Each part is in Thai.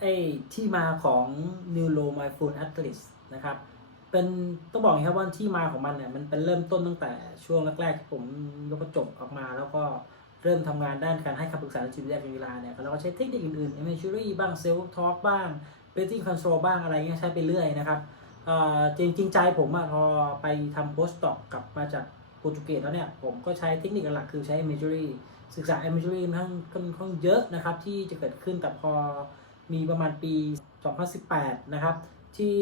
ไอ้ที่มาของ Neuro Mindful Atlas นะครับเป็นต้องบอกนะครับว่าที่มาของมันเนี่ยมันเป็นเริ่มต้นตั้งแต่ช่วงแรกๆที่ผมยกกระจบออกมา แล้วก็เริ่มทำงานด้านการให้คำปรึกษาในชีวิตการกีฬาเนี่ยเราก็ใช้เทคนิคอื่นๆ imagery บ้าง self talk บ้าง breathing control บ้างอะไรเงี้ยใช้ไปเรื่อยนะครับจริงจริงใจผมอะพอไปทำ post doc กลับมาจากโปรตุเกสแล้วเนี่ยผมก็ใช้เทคนิคหลักๆคือใช้ imagery ศึกษา imagery ค่อนข้งค่อนข้างเยอะนะครับที่จะเกิดขึ้นแต่พอ มีประมาณปี 2018 นะครับ ที่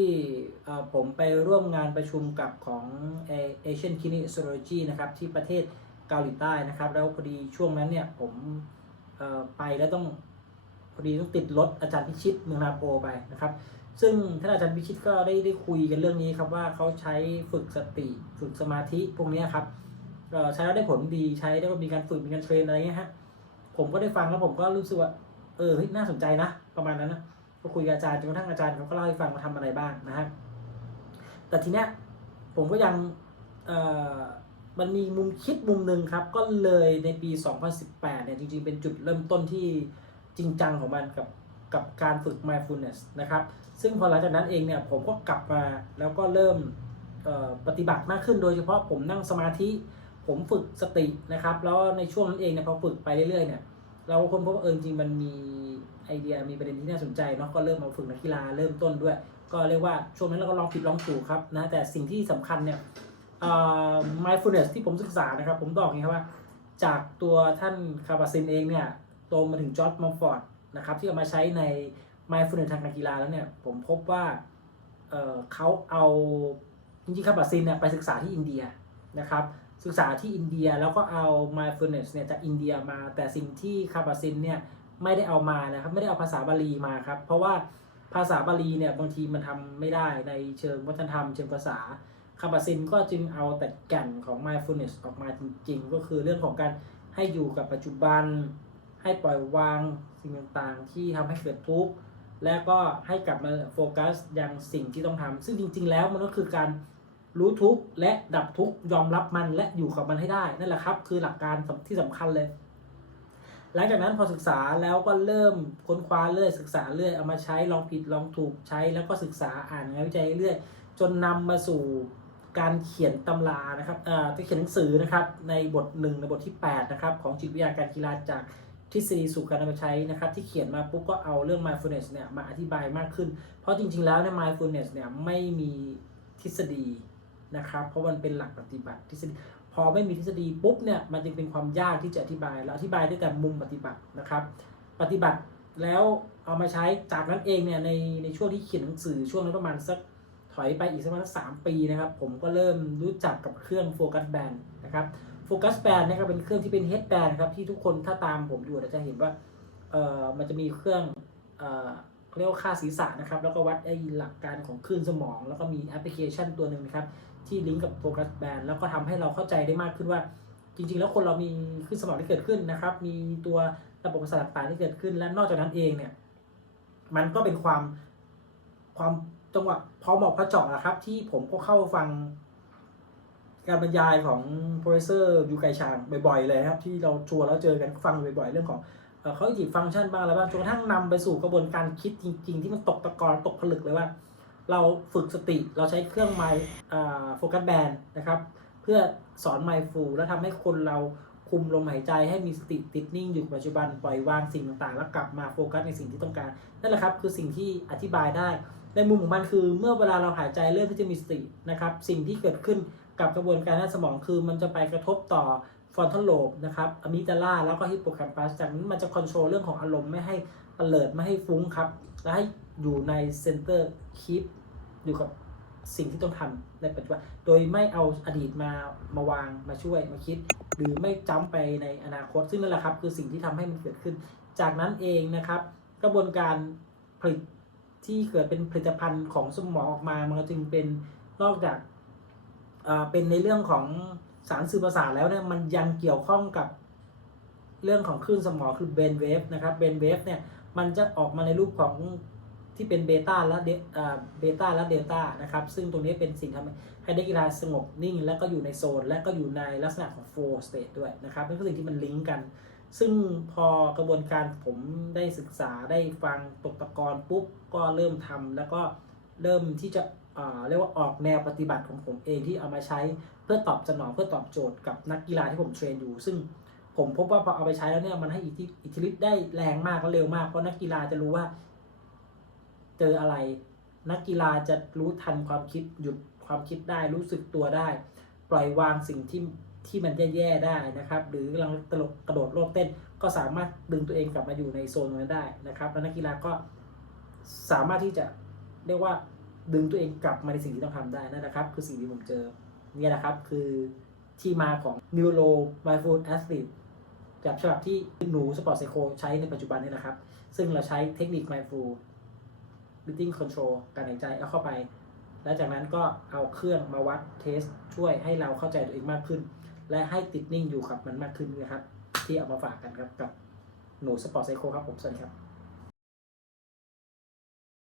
ผมไปร่วมงานประชุมกับของ Asian Kinesiology นะครับ ที่ประเทศเกาหลีใต้นะครับ แล้วพอดีช่วงนั้นเนี่ยผมไปแล้วต้องพอดีต้องติดรถอาจารย์พิชิตเมืองนาโปไปนะครับ ซึ่งท่านอาจารย์พิชิตก็ได้ได้คุยกันเรื่องนี้ครับว่าเขาใช้ฝึกสติฝึกสมาธิพวกนี้ครับใช้แล้วได้ผลดีใช้แล้วก็มีการฝึกมีการเทรนอะไรเงี้ยฮะผมก็ได้ฟังแล้วผมก็รู้สึกว่า เออน่าสนใจนะ ประมาณนั้นนะก็คุยกับอาจารย์จนกระทั่งอาจารย์เขาก็เล่าให้ฟังว่าทำอะไรบ้างนะฮะแต่ทีเนี้ยผมก็ยังเอ่อมันมีมุมคิดมุมหนึ่งครับ ก็เลยในปี 2018 เนี่ยจริงๆ เป็นจุดเริ่มต้นที่จริงจังของมันกับกับการฝึก mindfulness นะครับ ซึ่งพอหลังจากนั้นเองเนี่ยผมก็กลับมาแล้วก็เริ่มปฏิบัติมากขึ้นโดยเฉพาะผมนั่งสมาธิ ผมฝึกสตินะครับ แล้วในช่วงนั้นเองเนี่ยพอฝึกไปเรื่อยๆเนี่ย เราคนพบว่าเออจริงมันมีไอเดียมีประเด็นที่น่าสนใจเนาะก็เริ่มมาฝึกนักกีฬาเริ่มต้นด้วย ก็เรียกว่าช่วงนั้นเราก็ลองผิดลองถูกครับนะแต่สิ่งที่สำคัญเนี่ยเอ่อ mindfulness ที่ผมศึกษานะครับ ผมบอกอย่างนี้ครับว่า จากตัวท่านคาบาซินเองเนี่ยโตมาถึงจอร์ดมัมฟอร์ดนะครับที่เอามาใช้ใน mindfulness ทางการกีฬาแล้วเนี่ยผมพบว่าเอ่อเขาเอาจริงๆคาบาซินเนี่ยไปศึกษาที่อินเดียนะครับ ศึกษาที่อินเดียแล้วก็เอา mindfulness เนี่ยจากอินเดียมา แต่สิ่งที่คาบาซินเนี่ยไม่ได้เอามานะครับไม่ได้เอาภาษาบาลีมาครับ เพราะว่าภาษาบาลีเนี่ยบางทีมันทำไม่ได้ในเชิงวัฒนธรรม เชิงภาษาคาบาซินก็จึงเอาแต่แก่นของ mindfulness ออกมาจริง ๆ ก็คือเรื่องของการให้อยู่กับปัจจุบัน ให้ปล่อยวางสิ่งต่างๆ ที่ทำให้เกิดทุกข์และก็ให้กลับมาโฟกัสยังสิ่งที่ต้องทำซึ่งจริง ๆ แล้วมันก็คือการ รู้ทุกข์และดับทุกข์ยอมรับมันและอยู่กับมันให้ได้นั่นแหละครับ คือหลักการที่สำคัญเลย หลังจากนั้นพอศึกษาแล้วก็เริ่มค้นคว้าเรื่อยศึกษาเรื่อยเอามาใช้ลองผิดลองถูกใช้แล้วก็ศึกษาอ่านงานวิจัยเรื่อยจนนำมาสู่การเขียนตำรานะครับเอ่อที่เขียนหนังสือนะครับในบทหนึ่งในบทที่8นะครับของจิตวิทยาการกีฬาจากทฤษฎีสู่การนำมาใช้นะครับที่เขียนมาปุ๊บก็เอาเรื่อง mindfulness เนี่ยมาอธิบายมากขึ้น เพราะจริงๆแล้วเนี่ย mindfulness เนี่ยไม่มีทฤษฎี นะครับ เพราะมันเป็นหลักปฏิบัติทฤษฎีพอไม่มีทฤษฎีปุ๊บเนี่ยมันจึงเป็นความยากที่จะอธิบาย แล้วอธิบายด้วยแต่มุมปฏิบัตินะครับ ปฏิบัติแล้วเอามาใช้จากนั้นเองเนี่ยในในช่วงที่เขียนหนังสือช่วงนั้นประมาณสักถอยไปอีกสักประมาณสามปีนะครับ ผมก็เริ่มรู้จักกับเครื่องโฟกัสแบนนะครับโฟกัสแบนนี่ยก็เป็นเครื่องที่เป็นเฮดแบนครับที่ทุกคนถ้าตามผมอยู่จะเห็นว่าเอ่อมันจะมีเครื่องเออเรียกว่าค่าศีรษะนะครับ แล้วก็วัดไอ้หลักการของคลื่นสมอง แล้วก็มีแอปพลิเคชันตัวหนึ่งนะครับ ที่ลิงก์กับโฟกัสแบนแล้วก็ทำให้เราเข้าใจได้มากขึ้นว่า จริง ๆ แล้วคนเรามีคลื่นสมองที่เกิดขึ้นนะครับ มีตัวระบบประสาทต่างที่เกิดขึ้นและนอกจากนั้นเองเนี่ย มันก็เป็นความความจังหวะพอเหมาะพอเจาะนะครับ ที่ผมก็เข้าฟังการบรรยายของ professor ยูไกชางบ่อยๆ เลยครับ ที่เราชวนแล้วเจอกันฟังบ่อยๆ เรื่องของเอ่อเขาจิตฟังก์ชันบ้างอะไรบ้างจนกระทั่งนำไปสู่กระบวนการคิดจริง ๆ ที่มันตกตะกอนตกผลึกเลยว่า เราฝึกสติเราใช้เครื่องไมโฟกัสแบนนะครับ เพื่อสอนไมฟูแล้วทำให้คนเราคุมลมหายใจให้มีสติติดนิ่งอยู่ปัจจุบันปล่อยวางสิ่งต่างๆ แล้วกลับมาโฟกัสในสิ่งที่ต้องการนั่นแหละครับคือสิ่งที่อธิบายได้ ในมุมของมันคือเมื่อเวลาเราหายใจเริ่มที่จะมีสตินะครับ สิ่งที่เกิดขึ้นกับกระบวนการด้านสมองคือมันจะไปกระทบต่อฟอนทัลโลบนะครับอะมิกดาลาแล้วก็ฮิปโปแคมปัสจากนั้นมันจะคอนโทรลเรื่องของอารมณ์ไม่ให้เตลิดไม่ให้ฟุ้งครับและให้ อยู่ในเซนเตอร์คีปอยู่กับสิ่งที่ต้องทำในปัจจุบัน โดยไม่เอาอดีตมามาวางมาช่วยมาคิด หรือไม่จ้ำไปในอนาคต ซึ่งนั่นแหละครับคือสิ่งที่ทำให้มันเกิดขึ้น จากนั้นเองนะครับ กระบวนการผลิตที่เกิดเป็นผลิตภัณฑ์ของสมองออกมา มันก็จึงเป็นนอกจากเป็นในเรื่องของสารสื่อประสาทแล้วเนี่ยมันยังเกี่ยวข้องกับเรื่องของคลื่นสมองคือเบนเวฟนะครับเบนเวฟเนี่ยมันจะออกมาในรูปของ ที่เป็นเบต้าและเดเบต้าและเดลต้านะครับ ซึ่งตรงนี้เป็นสิ่งทำให้ให้นักกีฬาสงบนิ่ง และก็อยู่ในโซน และก็อยู่ในลักษณะของโฟร์สเตทด้วยนะครับนั่นคือสิ่งที่มันลิงก์กัน ซึ่งพอกระบวนการผมได้ศึกษาได้ฟังตกตะกอนปุ๊บ ก็เริ่มทำแล้วก็เริ่มที่จะเรียกว่าออกแนวปฏิบัติของผมเองที่เอามาใช้เพื่อตอบสนองเพื่อตอบโจทย์กับนักกีฬาที่ผมเทรนอยู่ ซึ่งผมพบว่าพอเอาไปใช้แล้วเนี่ยมันให้อิทธิอิทธิฤทธิ์ได้แรงมากและเร็วมากเพราะนักกีฬาจะรู้ว่า เจออะไร นักกีฬาจะรู้ทันความคิดหยุดความคิดได้รู้สึกตัวได้ ปล่อยวางสิ่งที่ที่มันแย่ๆได้นะครับ หรือกำลังตลกกระโดดโลดเต้น ก็สามารถดึงตัวเองกลับมาอยู่ในโซนนั้นได้นะครับ แล้วนักกีฬาก็สามารถที่จะเรียกว่าดึงตัวเองกลับมาในสิ่งที่ต้องทำได้นั่นนะครับ คือสิ่งที่ผมเจอเนี่ยนะครับคือที่มาของ Neuro Mindful Athlete แบบฉบับที่หนูสปอร์ตไซโคใช้ในปัจจุบันนี้นะครับ ซึ่งเราใช้เทคนิค Mindful breathing control การหายใจเอาเข้าไป แล้วจากนั้นก็เอาเครื่องมาวัดเทสช่วยให้เราเข้าใจตัวเองมากขึ้น และให้ติดนิ่งอยู่กับมันมากขึ้นนะครับ ที่เอามาฝากกันครับกับหนูสปอร์ตไซโคครับผมสวัสดีครับ